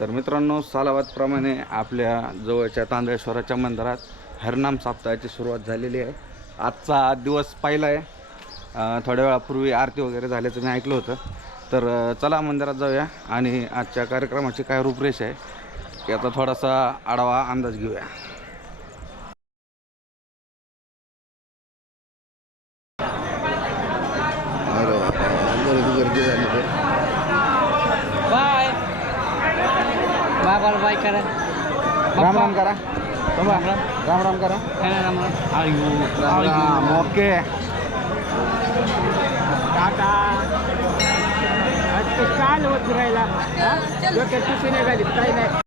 तर मित्रांनो सालावादप्रमाणे आपल्या जवळच्या तांदळेश्वराच्या मंदिरात हरनाम सप्ताहाची सुरुवात झालेली आहे. आजचा दिवस पहिला आहे. थोड्या वेळापूर्वी आरती वगैरे झाल्याचं मी ऐकलं होतं. तर चला मंदिरात जाऊया आणि आजच्या कार्यक्रमाची काय रूपरेष आहे याचा थोडासा आढावा अंदाज घेऊया बाय बाय बाय करा. राम राम करा. राम राम. राम राम करा. राम राम. आयु राम ओके. टाटा. आज काल होत राहिला. काही नाही.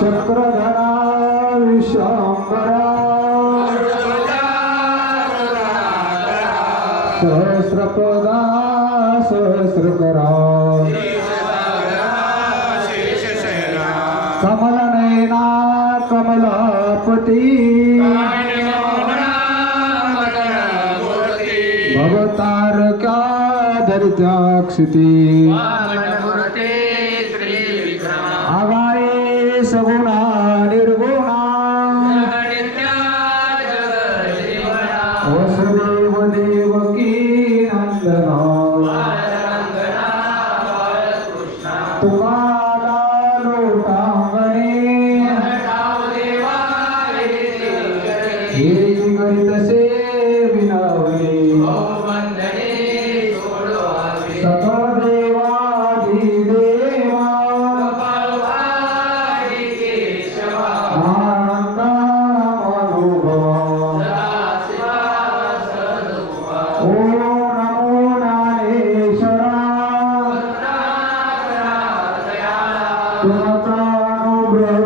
चक्रधरा विश्वांबरा सहस्रपदा सहस्रकरा कमलनयना कमलापती भवतारका धरिताक्षिती Santa Obra.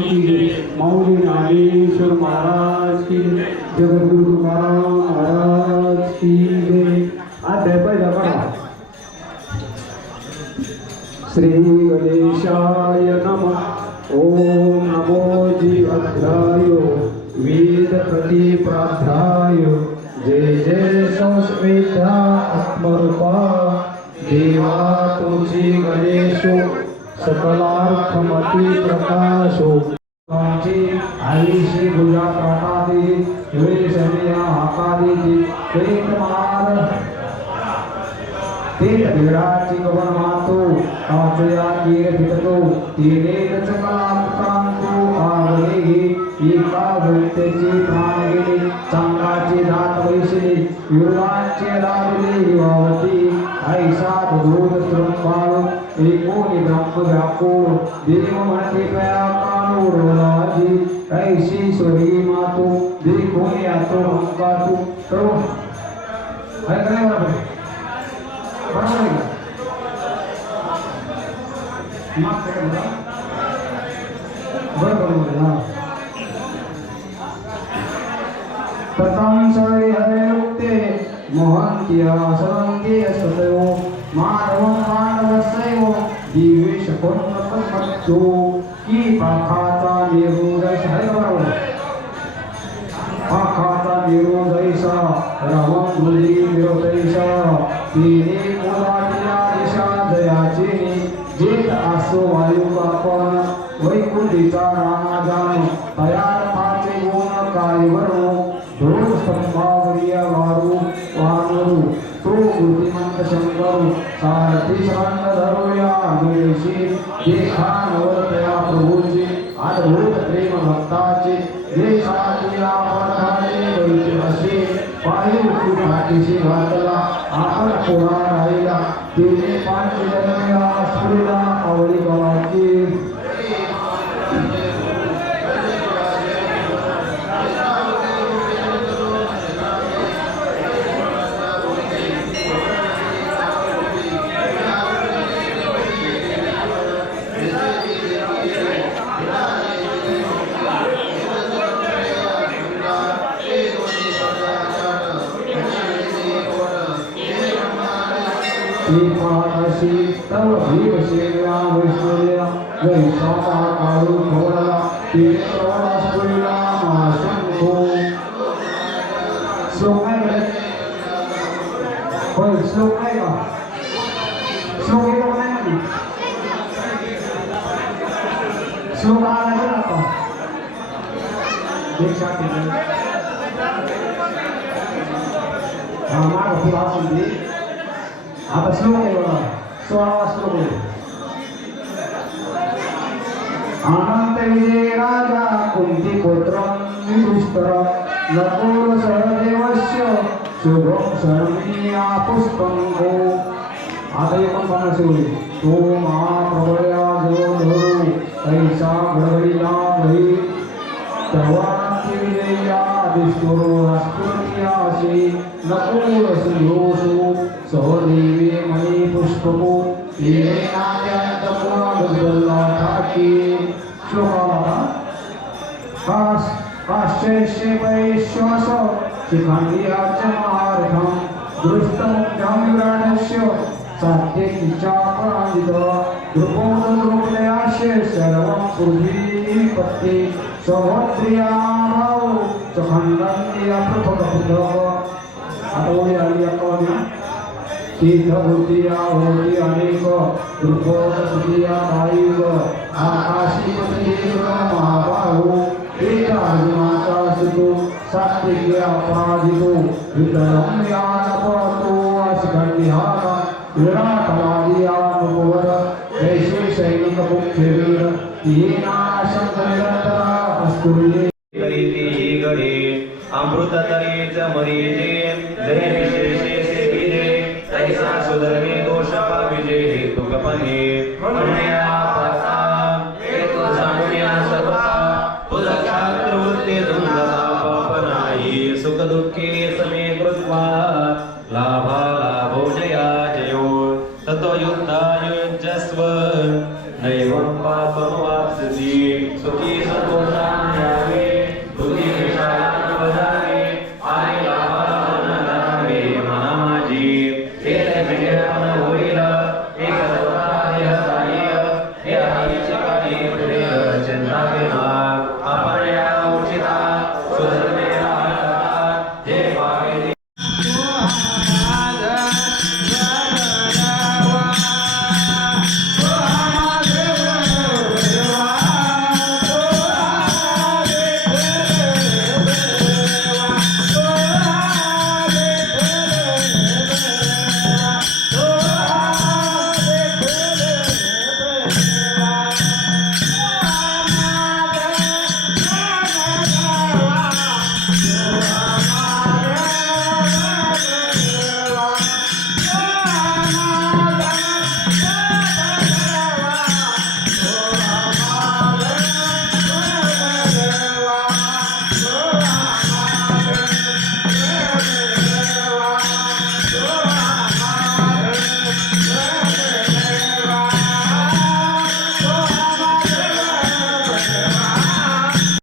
माऊली ज्ञानेश्वर महाराज की जगद्गुरु तुकाराम महाराज की जय। अध्याय पहिला बघा श्री गणेशाय नमः। ओम नमो जीवध्याय। वेद प्रतिप्राध्याय। जय जय संस्कृता आत्मरूपा। देवा तुमची गणेशो। सकलार्थमती प्रकाशो तुमची आई श्री गुजा प्राणादी वे समिया हाकादी प्रेम मार ते विराची गवन मातो आचया कीर भिटतो तिने रचकांतो आवले एका वैत्याची प्राण गेले चांगाचे दात वैशिले, युगांचे लाभले वावती ऐसा दूध श्रम तृंबाळ एकोणी ब्रह्म व्यापूळ देव म्हणते पया रोलाजी ऐशी स्वरी मातो आतो अंकातू तो है का नाही बरोबर? बरोबर आहे का? माफ़ करा मला. बरोबर आहे, हा. प्रथम सवय हरे उक्ते मोहन्त्या सर्वन्ते सदैव माधवं मानवसैव दिवेश कोणतो की पाखाचा निरोधश आहे का बरोबर पाखाचा निरोधैसा रावण मुली विरोधैसा तिने मुलाटिया दिशा जयाचे जेत असो वायू आपण वैकुंठीचा रामा जाणो तयार पाचे गुण काय वरू ध्रुव स्तंभावरीय वारू वानरू तो बुद्धिमंत शंकरू सारथी शांत धरूया निळशी देखा नवरतया प्रभूची अद्भुत प्रेम भक्ताचे जे साधूया पठाने असे पायी पाठीशी घातला आपण कोणा राहिला तिने पांचजन्या स्त्रीला आवडी गावाची श्रीपादशी तव भीमसेना वैष्णव्या वैशाखा काळू भवला तीर्थवासपुरीला महाशंभो श्लोक आहे का? होय श्लोक आहे का श्लोक येतो का नाही माहिती? श्लोक आला का आता एक साथ हा माग पुढं असून दे आता श्लोक आहे बघा सोळावा श्लोक आहे अनंत विजय राजा कुंती पुत्र विदुष्टर, नकुल सहदेवस्य शुभम शर्मिया पुष्पं गो आता एकूण पन्नास एवढे तो महाप्रभया जो धरू कैसा घडविला बही तेव्हाची विजया दिसतो राष्ट्रीयाशी नकुल सिंहोसु सहदेवी मणी पुष्पको तिने नाट्यात बदलला ठाकी श्लोकाला काश काश्चैश्य वैश्वास शिखंडियाच महारथम दृष्टमुख्यमिराणस्य सात्यकीच्या पराजित द्रुपोदृपलयास्य सर्वं पृथ्वीपत्ते सहोत्रिया भाऊ चखंडन्या पृथक पृथक ओळी आली अकवानी तीर्थभूतिया होती अनेक द्रुपद तृतीया वायुग आकाशी महाबाहू अर्जुनाचा सुतो वितरम यान पळतो शिखंडिहारा विराटवादी अनुपवर वैश्वी सैनिक मुख्य वीर येना शंकर अस्कुल्ये करीती गडे अमृत मरीजे जय हेतु